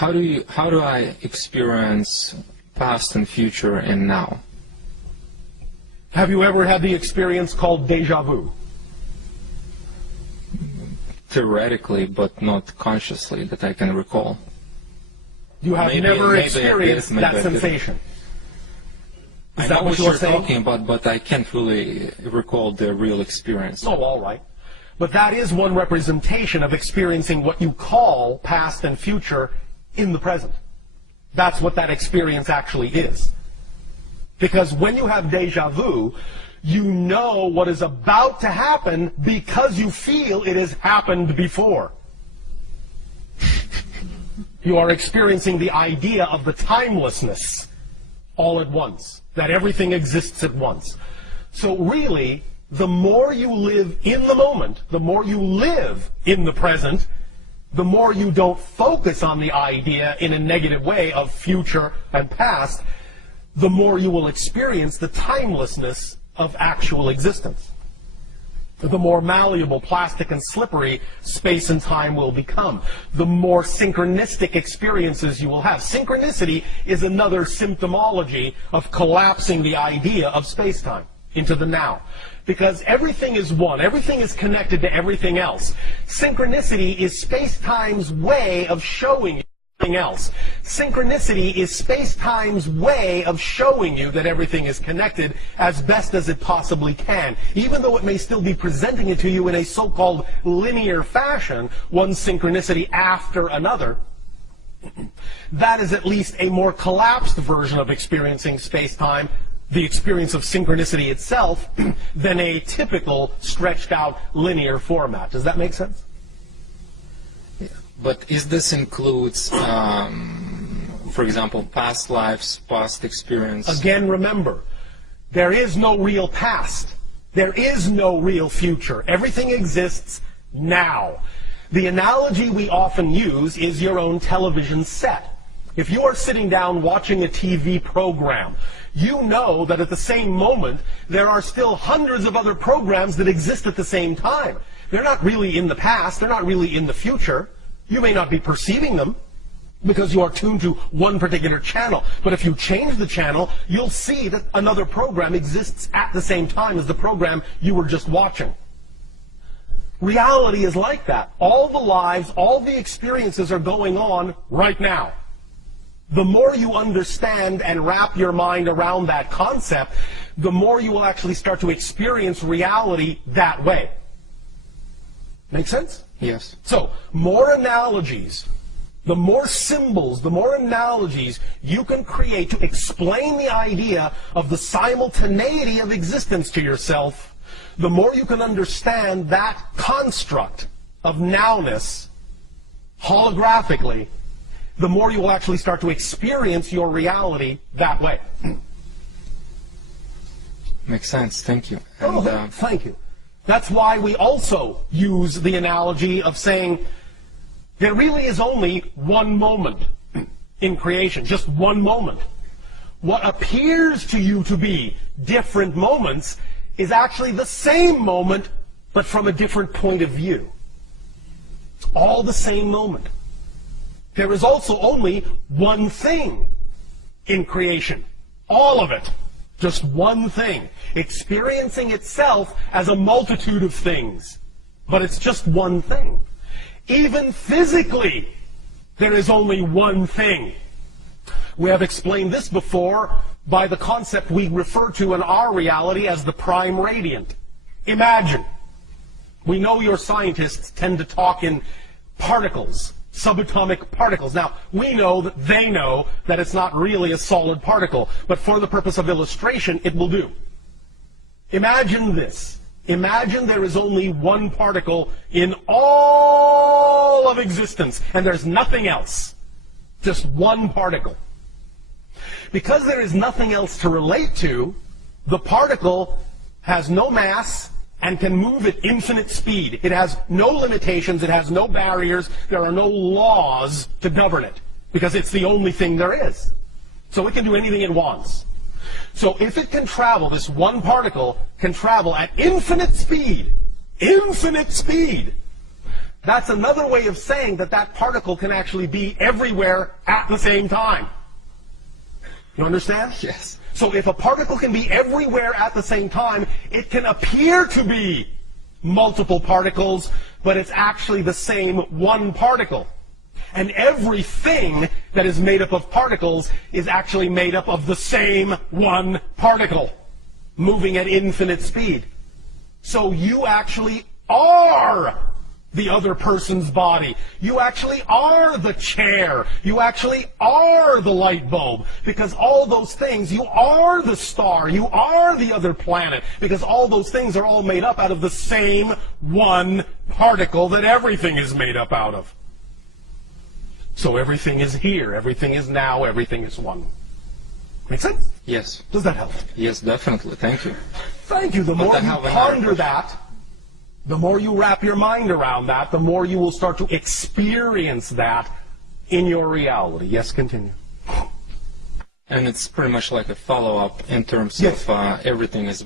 how do I experience past and future and now? Have you ever had the experience called déjà vu? Theoretically, but not consciously, that I can recall. You have never experienced that sensation. Is that what you're talking about, but I can't really recall the real experience. Oh, all right. But that is one representation of experiencing what you call past and future in the present. That's what that experience actually is. Because when you have déjà vu, you know what is about to happen because you feel it has happened before. You are experiencing the idea of the timelessness all at once, that everything exists at once. So really, the more you live in the moment, the more you live in the present, the more you don't focus on the idea in a negative way of future and past, the more you will experience the timelessness of actual existence. The more malleable, plastic, and slippery space and time will become. The more synchronistic experiences you will have. Synchronicity is another symptomology of collapsing the idea of space-time into the now. Because everything is one. Everything is connected to everything else. Synchronicity is space-time's way of showing you everything else. Synchronicity is space-time's way of showing you that everything is connected as best as it possibly can. Even though it may still be presenting it to you in a so-called linear fashion, one synchronicity after another, that is at least a more collapsed version of experiencing space-time, the experience of synchronicity itself, than a typical stretched-out linear format. Does that make sense? But is this includes, for example, past lives, past experience? Again, remember, there is no real past. There is no real future. Everything exists now. The analogy we often use is your own television set. If you are sitting down watching a TV program, you know that at the same moment there are still hundreds of other programs that exist at the same time. They're not really in the past. They're not really in the future. You may not be perceiving them because you are tuned to one particular channel. But if you change the channel, you'll see that another program exists at the same time as the program you were just watching. Reality is like that. All the lives, all the experiences are going on right now. The more you understand and wrap your mind around that concept, the more you will actually start to experience reality that way. Make sense? Yes. So, more analogies, the more symbols, the more analogies you can create to explain the idea of the simultaneity of existence to yourself, the more you can understand that construct of nowness holographically, the more you will actually start to experience your reality that way. Makes sense. Thank you. And, thank you. That's why we also use the analogy of saying there really is only one moment in creation, just one moment. What appears to you to be different moments is actually the same moment, but from a different point of view. It's all the same moment. There is also only one thing in creation. All of it. Just one thing, experiencing itself as a multitude of things. But it's just one thing. Even physically, there is only one thing. We have explained this before by the concept we refer to in our reality as the prime radiant. Imagine. We know your scientists tend to talk in particles. Subatomic particles. Now, we know that they know that it's not really a solid particle, but for the purpose of illustration, it will do. Imagine this. Imagine there is only one particle in all of existence, and there's nothing else. Just one particle. Because there is nothing else to relate to, the particle has no mass and can move at infinite speed. It has no limitations, it has no barriers, there are no laws to govern it, because it's the only thing there is. So it can do anything it wants. So if it can travel, this one particle can travel at infinite speed, That's another way of saying that that particle can actually be everywhere at the same time. You understand? Yes. So if a particle can be everywhere at the same time, it can appear to be multiple particles, but it's actually the same one particle. And everything that is made up of particles is actually made up of the same one particle, moving at infinite speed. So you actually are the other person's body. You actually are the chair. You actually are the light bulb. Because all those things, you are the star. You are the other planet. Because all those things are all made up out of the same one particle that everything is made up out of. So everything is here. Everything is now. Everything is one. Make sense? Yes. Does that help? Yes, definitely. Thank you. Thank you. The more you ponder that, the more you wrap your mind around that, the more you will start to experience that in your reality. Yes, continue. And it's pretty much like a follow-up in terms Yes. of everything is